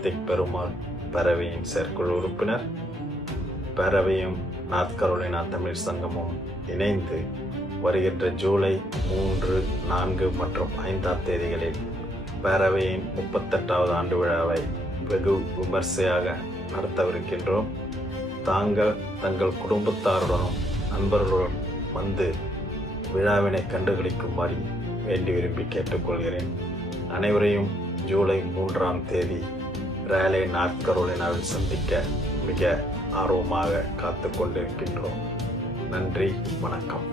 கார்த்திக் பெருமாள் பேரவையின் செயற்குழு உறுப்பினர். பேரவையும் நார்த் கரோலினா தமிழ் சங்கமும் இணைந்து வருகின்ற ஜூலை 3, 4 மற்றும் 5ஆம் தேதிகளில் பேரவையின் 38வது ஆண்டு விழாவை வெகு விமர்சையாக நடத்தவிருக்கின்றோம். தங்கள் குடும்பத்தாருடனும் நண்பர்களுடன் வந்து விழாவினை கண்டுகளிக்குமாறு வேண்டி விரும்பி கேட்டுக்கொள்கிறேன். அனைவரையும் ஜூலை 3ஆம் தேதி ரேலே நார்த் கரோலினாவில் சந்திக்க மிக ஆர்வமாக காத்து கொண்டிருக்கின்றோம். நன்றி, வணக்கம்.